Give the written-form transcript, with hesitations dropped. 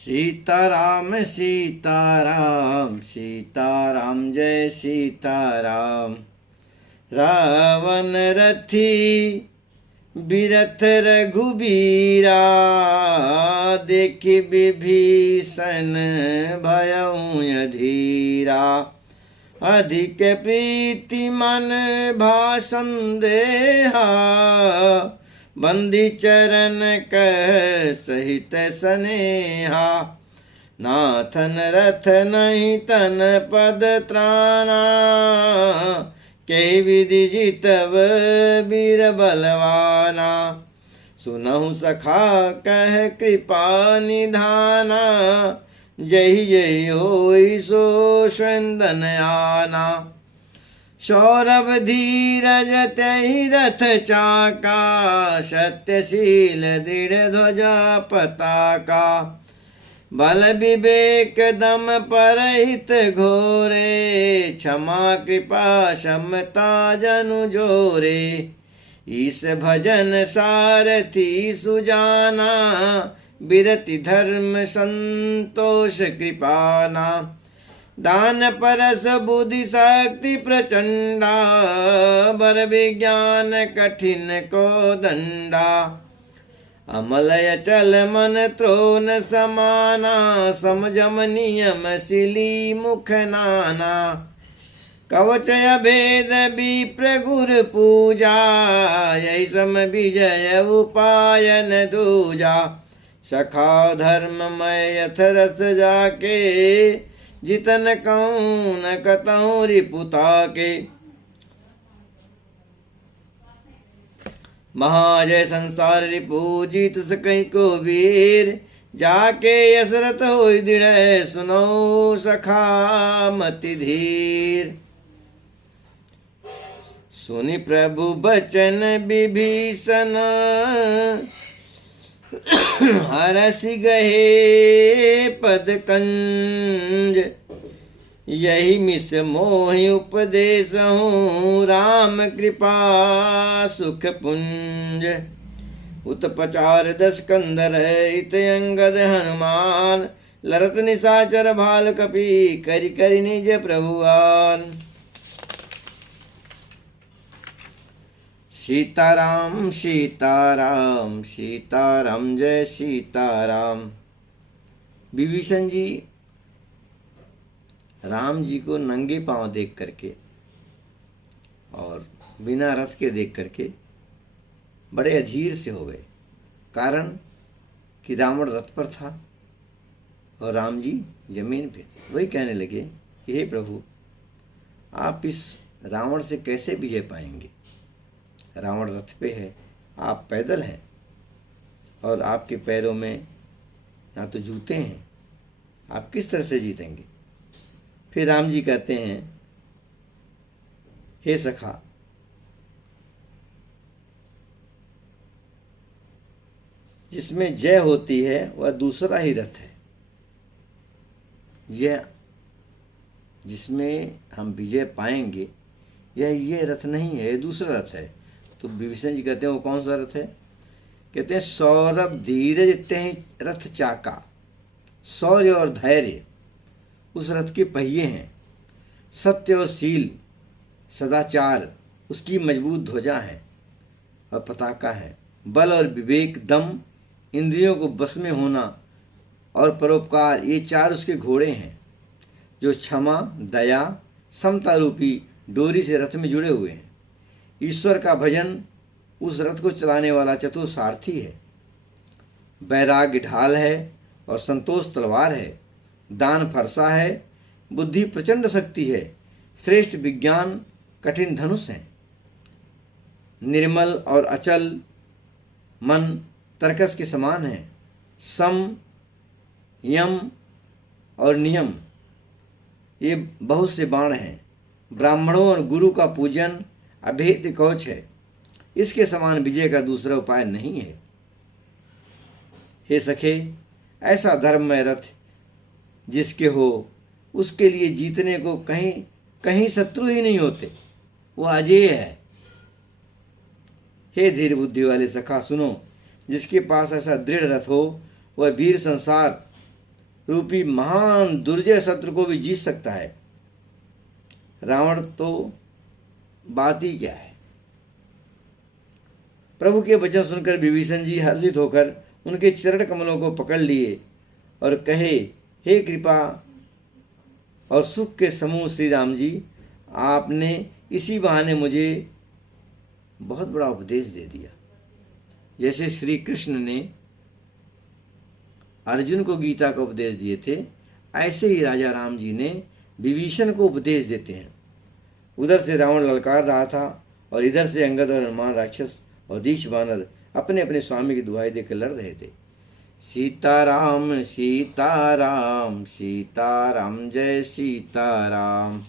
सीताराम सीताराम सीताराम जय सीताराम। रावण रथी बिरथ रघुबीरा, देखि विभीषण भयउ अधीरा। अधिक प्रीति मन भाषण देहा, बंदी चरण कह सहित सनेहा। नाथन रथ नहीं तन पद त्राना, के विधि जितव वीर बलवाना। सुनहु सखा कह कृपा निधाना, जय जय होई सो स्वंदन आना। सौरभ धीरज तहि रथ चाका, सत्यशील दृढ़ ध्वजा पताका। बल विवेक दम परहित घोरे, क्षमा कृपा समता जनु जोरे। ईश भजन सारथी सुजाना, बिरति धर्म संतोष कृपाना। दान परस बुद्धि शक्ति प्रचंडा, बर विज्ञान कठिन को दंडा। अमलय चल मन त्रोन समाना, समझम नियम शिली मुख नाना। कवच भेद विप्र गुर पूजा, यही सम विजय उपायन दूजा। सखा धर्ममय यथ रस जाके, जितन कहूँ न कतहूँ रिपुता के। महाजय संसार रिपु जीत सकई को वीर, जाके यसरत होई दृढ़ सुनो सखा मति धीर। सुनि प्रभु बचन विभीषण, हरसि गहे पद कंज। यही मिस मोहि उपदेश हूँ, राम कृपा सुख पुंज। उत्पचार 10 कंदर इत अंगद हनुमान, लरत निशाचर भाल कपि करि करि निज प्रभुआन। सीताराम सीताराम सीताराम जय सीताराम। विभीषण जी राम जी को नंगे पांव देख करके और बिना रथ के देख करके बड़े अधीर से हो गए। कारण कि रावण रथ पर था और राम जी जमीन पे थे। वही कहने लगे कि हे प्रभु, आप इस रावण से कैसे विजय पाएंगे? रावण रथ पे है, आप पैदल हैं और आपके पैरों में ना तो जूते हैं, आप किस तरह से जीतेंगे? फिर राम जी कहते हैं, हे सखा, जिसमें जय होती है वह दूसरा ही रथ है। यह जिसमें हम विजय पाएंगे ये रथ नहीं है, ये दूसरा रथ है। तो विभीषण जी कहते हैं, वो कौन सा रथ है? कहते हैं, सौरभ धीरज तहि रथ चाका। शौर्य और धैर्य उस रथ के पहिए हैं, सत्य और शील सदाचार उसकी मजबूत ध्वजा है और पताका है। बल और विवेक दम इंद्रियों को बस में होना और परोपकार, ये 4 उसके घोड़े हैं, जो क्षमा दया समता रूपी डोरी से रथ में जुड़े हुए हैं। ईश्वर का भजन उस रथ को चलाने वाला चतुर सारथी है। वैराग्य ढाल है और संतोष तलवार है। दान फरसा है, बुद्धि प्रचंड शक्ति है। श्रेष्ठ विज्ञान कठिन धनुष है। निर्मल और अचल मन तरकस के समान है। सम यम और नियम ये बहुत से बाण हैं। ब्राह्मणों और गुरु का पूजन अभेद्य कवच है। इसके समान विजय का दूसरा उपाय नहीं है। हे सखे, ऐसा धर्ममय रथ जिसके हो उसके लिए जीतने को कहीं कहीं शत्रु ही नहीं होते, वो अजेय है। हे धीर बुद्धि वाले सखा सुनो, जिसके पास ऐसा दृढ़ रथ हो वह वीर संसार रूपी महान दुर्जय शत्रु को भी जीत सकता है। रावण तो बात ही क्या है। प्रभु के वचन सुनकर विभीषण जी हर्षित होकर उनके चरण कमलों को पकड़ लिए और कहे, हे कृपा और सुख के समूह श्री राम जी, आपने इसी बहाने मुझे बहुत बड़ा उपदेश दे दिया। जैसे श्री कृष्ण ने अर्जुन को गीता का उपदेश दिए थे, ऐसे ही राजा राम जी ने विभीषण को उपदेश देते हैं। उधर से रावण ललकार रहा था और इधर से अंगद और हनुमान राक्षस और दीक्ष बानर अपने अपने स्वामी की दुहाई देकर लड़ रहे थे। सीताराम सीताराम सीताराम जय सीताराम।